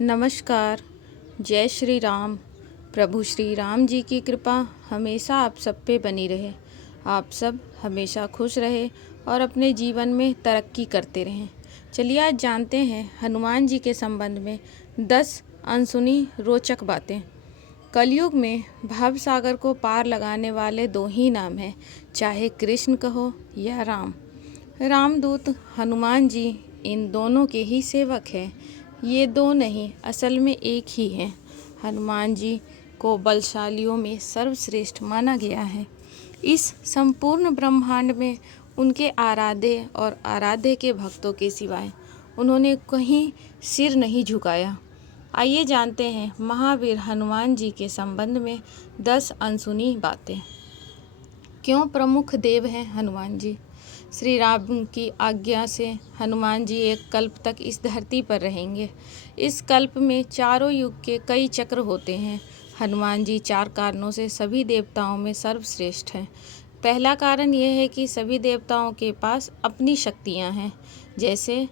नमस्कार। जय श्री राम। प्रभु श्री राम जी की कृपा हमेशा आप सब पे बनी रहे। आप सब हमेशा खुश रहे और अपने जीवन में तरक्की करते रहें। चलिए आज जानते हैं हनुमान जी के संबंध में 10 अनसुनी रोचक बातें। कलयुग में भव सागर को पार लगाने वाले दो ही नाम हैं, चाहे कृष्ण कहो या राम। रामदूत हनुमान जी इन दोनों के ही सेवक हैं। ये दो नहीं, असल में एक ही हैं। हनुमान जी को बलशालियों में सर्वश्रेष्ठ माना गया है। इस संपूर्ण ब्रह्मांड में उनके आराध्य और आराध्य के भक्तों के सिवाय उन्होंने कहीं सिर नहीं झुकाया। आइए जानते हैं महावीर हनुमान जी के संबंध में 10 अनसुनी बातें। क्यों प्रमुख देव हैं हनुमान जी? श्री राम की आज्ञा से हनुमान जी एक कल्प तक इस धरती पर रहेंगे। इस कल्प में चारों युग के कई चक्र होते हैं। हनुमान जी 4 कारणों से सभी देवताओं में सर्वश्रेष्ठ हैं। पहला कारण यह है कि सभी देवताओं के पास अपनी शक्तियां हैं। जैसे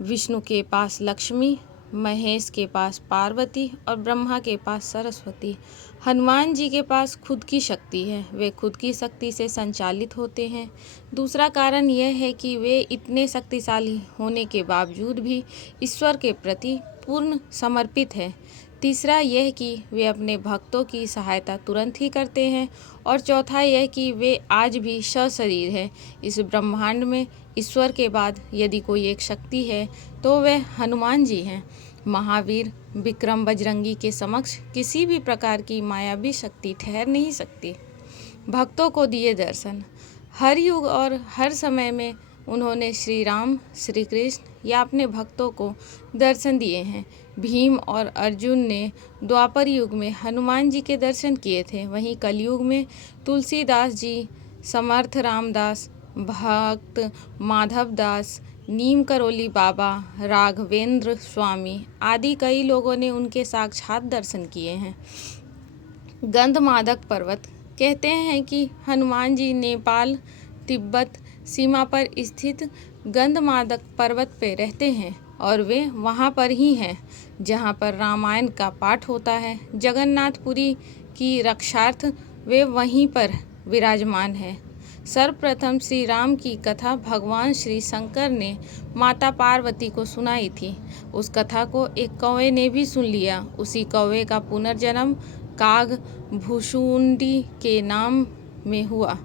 विष्णु के पास लक्ष्मी, महेश के पास पार्वती और ब्रह्मा के पास सरस्वती। हनुमान जी के पास खुद की शक्ति है, वे खुद की शक्ति से संचालित होते हैं। दूसरा कारण यह है कि वे इतने शक्तिशाली होने के बावजूद भी ईश्वर के प्रति पूर्ण समर्पित हैं। तीसरा यह कि वे अपने भक्तों की सहायता तुरंत ही करते हैं। और चौथा यह कि वे आज भी सशरीर हैं। इस ब्रह्मांड में ईश्वर के बाद यदि कोई एक शक्ति है तो वह हनुमान जी हैं। महावीर विक्रम बजरंगी के समक्ष किसी भी प्रकार की मायावी शक्ति ठहर नहीं सकती। भक्तों को दिए दर्शन। हर युग और हर समय में उन्होंने श्री राम, श्री कृष्ण या अपने भक्तों को दर्शन दिए हैं। भीम और अर्जुन ने द्वापर युग में हनुमान जी के दर्शन किए थे। वहीं कलयुग में तुलसीदास जी, समर्थ रामदास, भक्त माधव दास, नीम करोली बाबा, राघवेंद्र स्वामी आदि कई लोगों ने उनके साक्षात दर्शन किए हैं। गंधमादक पर्वत। कहते हैं कि हनुमान जी नेपाल तिब्बत सीमा पर स्थित गंधमादक पर्वत पे रहते हैं और वे वहाँ पर ही हैं जहाँ पर रामायण का पाठ होता है। जगन्नाथपुरी की रक्षार्थ वे वहीं पर विराजमान हैं। सर्वप्रथम श्री राम की कथा भगवान श्री शंकर ने माता पार्वती को सुनाई थी। उस कथा को एक कौवे ने भी सुन लिया। उसी कौवे का पुनर्जन्म काग भुशुंडी के नाम में हुआ।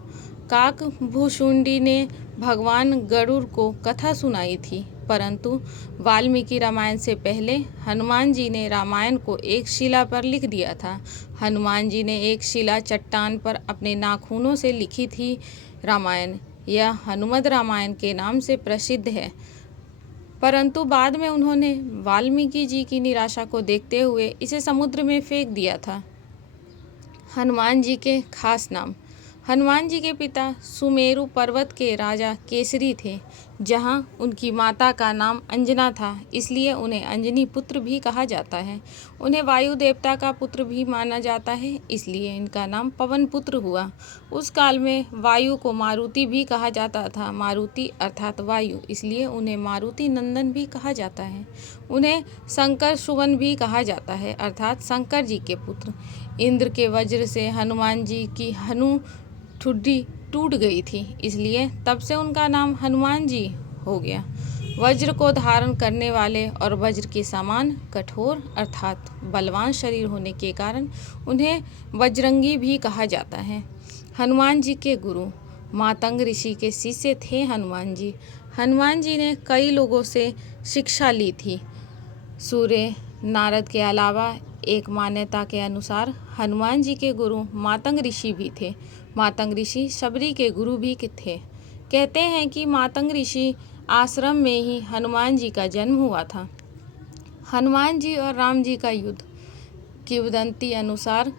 काक भुशुंडी ने भगवान गरुड़ को कथा सुनाई थी, परंतु वाल्मीकि रामायण से पहले हनुमान जी ने रामायण को एक शिला पर लिख दिया था। हनुमान जी ने एक शिला चट्टान पर अपने नाखूनों से लिखी थी रामायण। यह हनुमद रामायण के नाम से प्रसिद्ध है, परंतु बाद में उन्होंने वाल्मीकि जी की निराशा को देखते हुए इसे समुद्र में फेंक दिया था। हनुमान जी के खास नाम। हनुमान जी के पिता सुमेरु पर्वत के राजा केसरी थे, जहां उनकी माता का नाम अंजना था, इसलिए उन्हें अंजनी पुत्र भी कहा जाता है। उन्हें वायु देवता का पुत्र भी माना जाता है, इसलिए इनका नाम पवन पुत्र हुआ। उस काल में वायु को मारुति भी कहा जाता था। मारुति अर्थात वायु, इसलिए उन्हें मारुति नंदन भी कहा जाता है। उन्हें शंकर सुवन भी कहा जाता है, अर्थात शंकर जी के पुत्र। इंद्र के वज्र से हनुमान जी की हनु ठुड्डी टूट गई थी, इसलिए तब से उनका नाम हनुमान जी हो गया। वज्र को धारण करने वाले और वज्र के समान कठोर अर्थात बलवान शरीर होने के कारण उन्हें बजरंगी भी कहा जाता है। हनुमान जी के गुरु। मातंग ऋषि के शिष्य थे हनुमान जी। हनुमान जी ने कई लोगों से शिक्षा ली थी। सूर्य, नारद के अलावा एक मान्यता के अनुसार हनुमान जी के गुरु मातंग ऋषि भी थे। मातंग ऋषि शबरी के गुरु भी थे। कहते हैं कि मातंग ऋषि आश्रम में ही हनुमान जी का जन्म हुआ था। हनुमान जी और राम जी का युद्ध। किंवदंती अनुसार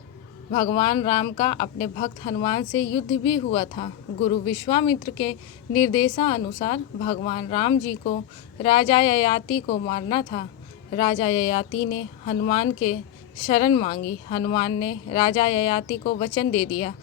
भगवान राम का अपने भक्त हनुमान से युद्ध भी हुआ था। गुरु विश्वामित्र के निर्देशानुसार भगवान राम जी को राजा ययाति को मारना था। राजा ययाति ने हनुमान के शरण मांगी। हनुमान ने राजा ययाति को वचन दे दिया।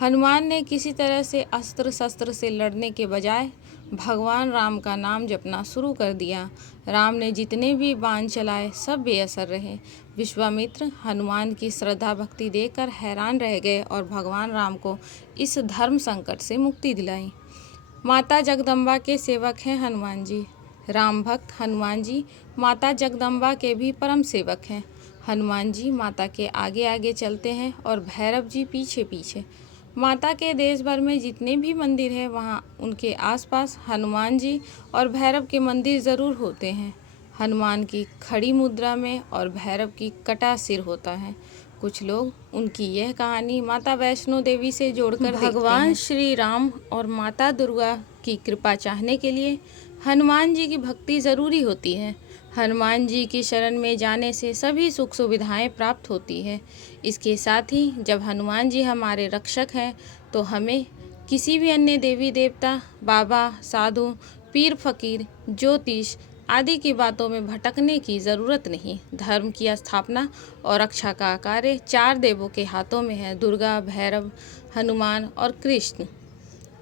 हनुमान ने किसी तरह से अस्त्र शस्त्र से लड़ने के बजाय भगवान राम का नाम जपना शुरू कर दिया। राम ने जितने भी बाण चलाए सब बेअसर रहे। विश्वामित्र हनुमान की श्रद्धा भक्ति देखकर हैरान रह गए और भगवान राम को इस धर्म संकट से मुक्ति दिलाई। माता जगदम्बा के सेवक हैं हनुमान जी। राम भक्त हनुमान जी माता जगदम्बा के भी परम सेवक हैं। हनुमान जी माता के आगे आगे चलते हैं और भैरव जी पीछे पीछे। माता के देश भर में जितने भी मंदिर हैं वहाँ उनके आसपास हनुमान जी और भैरव के मंदिर ज़रूर होते हैं। हनुमान की खड़ी मुद्रा में और भैरव की कटा सिर होता है। कुछ लोग उनकी यह कहानी माता वैष्णो देवी से जोड़कर भगवान श्री राम और माता दुर्गा की कृपा चाहने के लिए हनुमान जी की भक्ति ज़रूरी होती है। हनुमान जी की शरण में जाने से सभी सुख सुविधाएं प्राप्त होती है। इसके साथ ही जब हनुमान जी हमारे रक्षक हैं तो हमें किसी भी अन्य देवी देवता, बाबा, साधु, पीर फकीर, ज्योतिष आदि की बातों में भटकने की ज़रूरत नहीं। धर्म की स्थापना और रक्षा का कार्य 4 देवों के हाथों में है, दुर्गा, भैरव, हनुमान और कृष्ण।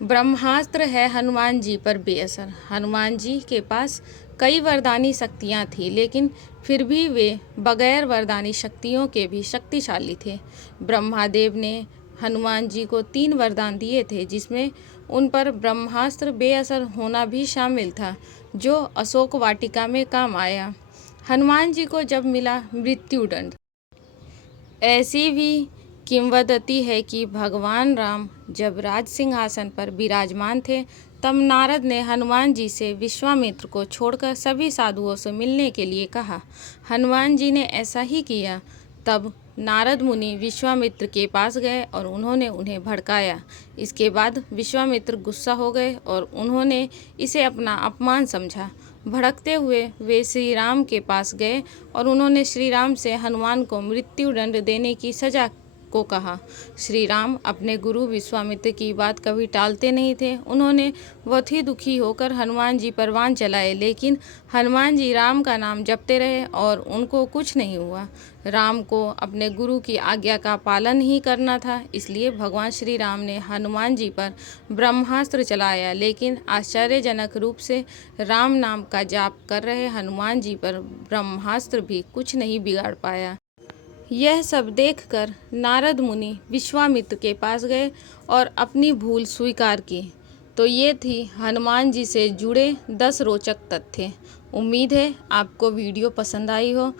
ब्रह्मास्त्र है हनुमान जी पर बेअसर। हनुमान जी के पास कई वरदानी शक्तियाँ थीं, लेकिन फिर भी वे बगैर वरदानी शक्तियों के भी शक्तिशाली थे। ब्रह्मादेव ने हनुमान जी को 3 वरदान दिए थे, जिसमें उन पर ब्रह्मास्त्र बेअसर होना भी शामिल था, जो अशोक वाटिका में काम आया। हनुमान जी को जब मिला मृत्युदंड। ऐसी भी किंवदंती है कि भगवान राम जब राज सिंहासन पर विराजमान थे तब नारद ने हनुमान जी से विश्वामित्र को छोड़कर सभी साधुओं से मिलने के लिए कहा। हनुमान जी ने ऐसा ही किया। तब नारद मुनि विश्वामित्र के पास गए और उन्होंने उन्हें भड़काया। इसके बाद विश्वामित्र गुस्सा हो गए और उन्होंने इसे अपना अपमान समझा। भड़कते हुए वे श्री राम के पास गए और उन्होंने श्री राम से हनुमान को मृत्युदंड देने की सजा को कहा। श्री राम अपने गुरु विश्वामित्र की बात कभी टालते नहीं थे। उन्होंने बहुत ही दुखी होकर हनुमान जी पर बाण चलाए, लेकिन हनुमान जी राम का नाम जपते रहे और उनको कुछ नहीं हुआ। राम को अपने गुरु की आज्ञा का पालन ही करना था, इसलिए भगवान श्री राम ने हनुमान जी पर ब्रह्मास्त्र चलाया, लेकिन आश्चर्यजनक रूप से राम नाम का जाप कर रहे हनुमान जी पर ब्रह्मास्त्र भी कुछ नहीं बिगाड़ पाया। यह सब देखकर नारद मुनि विश्वामित्र के पास गए और अपनी भूल स्वीकार की। तो ये थी हनुमान जी से जुड़े 10 रोचक तथ्य। उम्मीद है आपको वीडियो पसंद आई हो।